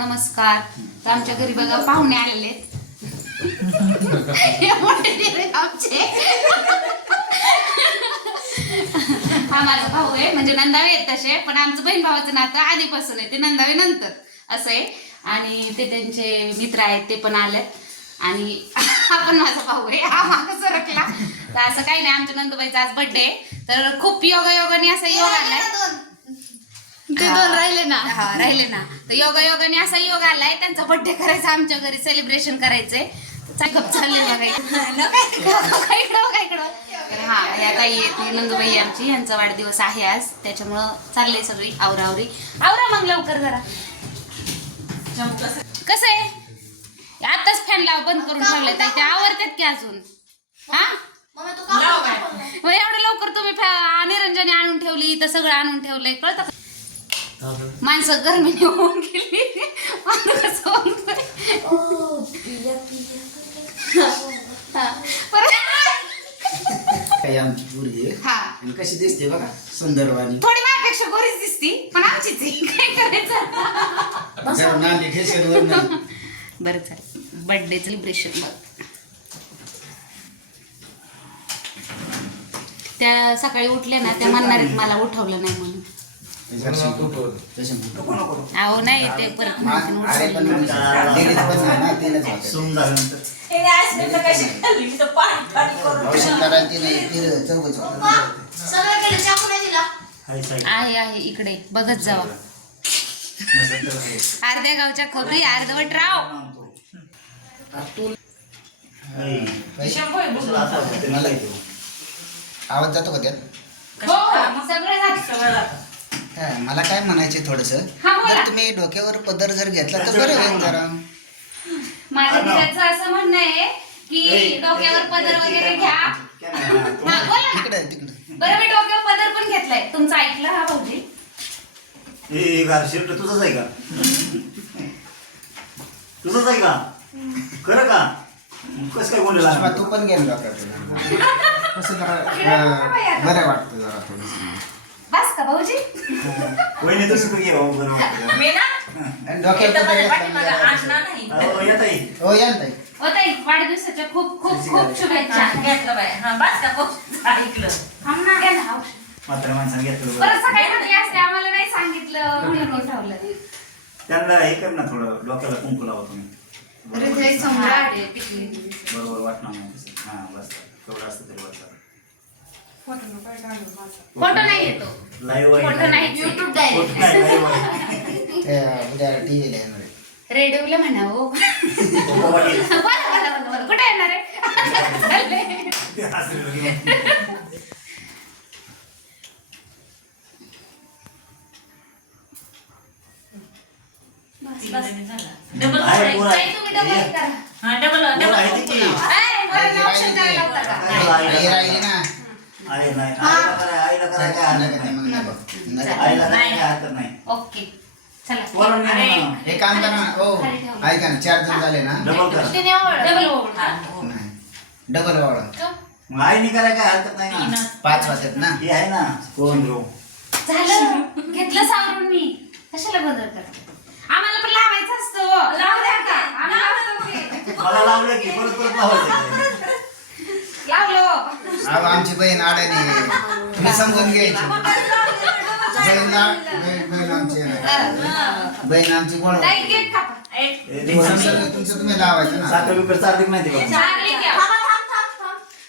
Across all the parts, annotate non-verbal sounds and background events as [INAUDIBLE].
नमस्कार. तर आमच्या घरी बघा पाहुणे आलेले आहेत. हे आमचे. हा माझा भाऊ आहे म्हणजे नंदावे आहेत तसे पण आमचं बहीण भावाचं नातं आधीपासून आहे ते नंदावे नंतर असं आहे. आणि ते त्यांचे मित्र आहेत ते पण आलेत. आणि हा पण माझा भाऊ आहे हा मागं सरकला. तर असं काही नाही आमच्या नंदुबाईचा आज बर्थडे तर खूप योगा योगाने असा योग आलाय. राहिले ना हा राहिले ना तर योगा योगाने असा योग आलाय त्यांचा बर्थडे करायचा आमच्या घरी सेलिब्रेशन करायचंय गप चालले बघा इकडं. बघा इकडं तर हा या नंदुबाई आमची यांचा वाढदिवस आहे आज. त्याच्यामुळं चाललंय सगळी आवरावरी आवरा मग लवकर जरा. कसं आहे? आताच फॅन लाव बंद करून ठेवले तर ते आवरतात की अजून? हा? मग एवढं लवकर तुम्ही निरंजनी आणून ठेवली तर सगळं आणून ठेवलंय. कळतं का? माणसं गरमीने होऊन गेली? हा. आमची पोरगी आहे. हा आणि कशी दिसते बघा सुंदरवाणी थोडी माझ्यापेक्षा गोरीच दिसती पण आमचीच आहे. काय करायचं जरा नांदी ठेसेलवर नाही. बरं चालेल बर्थडे सेलिब्रेशन मग त्या सकाळी उठल्या ना त्या म्हणणार आहेत मला उठवलं नाही म्हणून. अहो नाही ते परत आहे आहे इकडे बघत जावा. अर्ध्या गावच्या खबरी अर्धवट राव. आवाज जातो का त्यात? हो सगळं हा, मला काय म्हणायचे थोडस? हा, बोला. जर तुम्ही डोक्यावर पदर जर घेतला तर बरं होईल जरा. माझ्या दिराचं असं म्हणणं आहे की डोक्यावर पदर वगैरे घ्या. हा बोला ना. तिकडे तिकडे. बरं मी डोक्यावर पदर पण घेतलाय. तुमचं ऐकलं हा भाऊजी? हे शिर्ट तुझंच आहे का? तुझंच आहे का? खरं का? कसं काय बोलला तू पण गेला डोक्यावर कसं [LAUGHS] जरा अं, बरं वाटतं जरा थोडस. का भाऊजी? वहिनी तसं तू घे भाऊ बरं वाटतं. आणि डोक्यावर पदर घेतला म्हणजे जरा- अहो, येत आहे. हो या ना ताई. हो ताई वाढदिवसाच्या खूप खूप खूप शुभेच्छा. थांब ना, घ्या ना औषध. म्हाताऱ्या माणसाने घेतलं परत बरं. सकाळी म्हटली असते आम्हाला नाही सांगितलं. म्हणून उठवलं त्यांना हे कर ना थोडं डोक्याला कुंकू लावा तुम्ही. हृदय सम्राट. बरोबर वाटणार नाही तसं. हा बस. तेवढं असतं तरी वाटतं. फोटो नाही येतो. लाईव्ह फोटो नाही युट्यूब ते उद्या टीव्हीला येणार आहे. रेडिओला म्हणा हो. कुठे येणार आहे? आहे. तुम्ही डबल आई नाही आईला कराय आईला कराय काय हरकत नाही. आईला कराय काय हरकत नाही. ओके. चला. अरे, म्हणा. हे काम करा ना. ओ ऐका ना चार जण झाले ना? डबल करा. तिने ओवळ. डबल. नाही. डबल वाढा मग आईने कराय काय हरकत नाही ना? पाच वाजतात ना? हे आहे ना. कोण? रो झालं. घेतलं सावरून मी. कशाला बदल करते? आम्हाला पण लावायचं असतं हो. लावू द्या का आम्ही लावतो की. मला लावलं की परत परत लावायचं लावलो अहो आमची बहीण आहे. तुम्ही समजून घ्यायची बहीण आ- बहीण बहीण आमची आहे ना. बहीण आमची कोण ताई केक कापा ते सांगतात. तुमचं तुमचं तुम्ही लावायचं ना साखर बिकर चालते की नाही ते बाबा? चारली घ्या.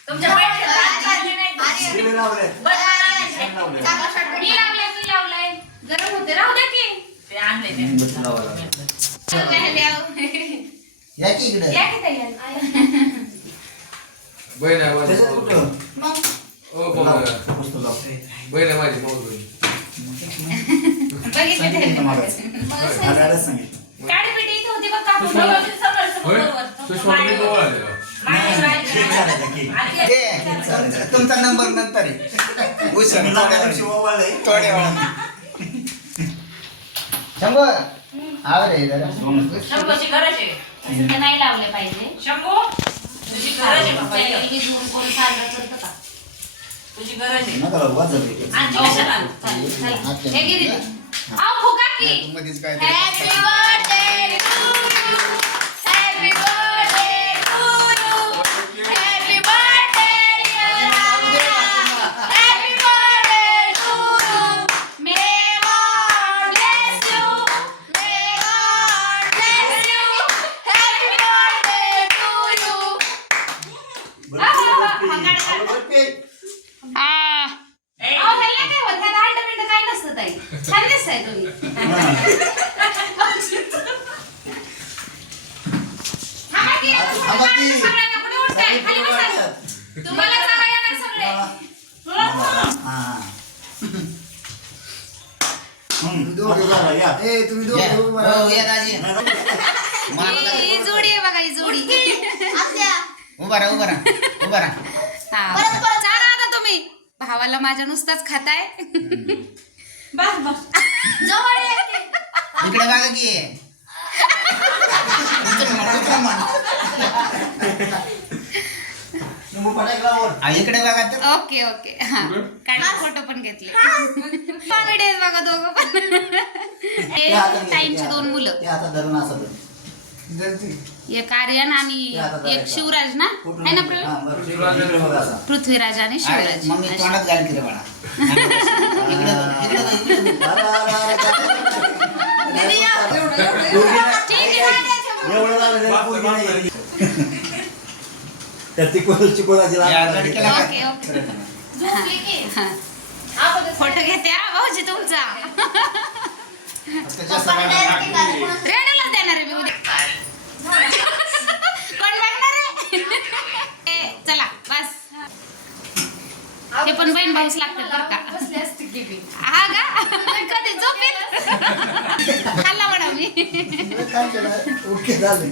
तुमच्या पेटच्या दात लागले नाही. दिवे लावले छान लावले मी लावलंय, तू लावलंय. गरम होते राहू दे की बसून लावावं लागलं. या की इकडे या की ताई या. बहीण आहे? पुस्तक लाव. बहीण माझी सांगितलं केक केक. ते तुमचा नंबर नंतर आहे उशीर थोड्या दिवशी आहे. थोड्या वेळाने. शंभर आवर आहे जरा असं ते नाही लावले पाहिजे कोण साजरं करतं का? तुझी गरज आहे. नका लावू, वाजत आहे. आणखी कशाला काय तुम्ही जोडी आहे जोडी तुम्ही. भावाला माझ्या नुसताच खाताय. इकडे बघा की. उचल उचल. हा, इकडे बघा तर. Okay okay. हा. काढले फोटो पण घेतले. कॉमेडी आहेत बघा दोघं पण. हे ताईंची दोन. मुलं. ते धरून असं. एक आर्यन आणि एक. शिवराज ना? आहे ना प्रवीण. पृथ्वीराज आणि शिवराज. फोटो घेते हा भाऊजी तुमचा. वेळा रेडीलाच देणार आहे मी उद्या. कोण बघणार आहे? ए, चला बस. हे पण बहीण भाऊच लागतात बरं का. हा का? कधी झोपेत खाल्ला म्हणा मी. काय केलं ओके झालं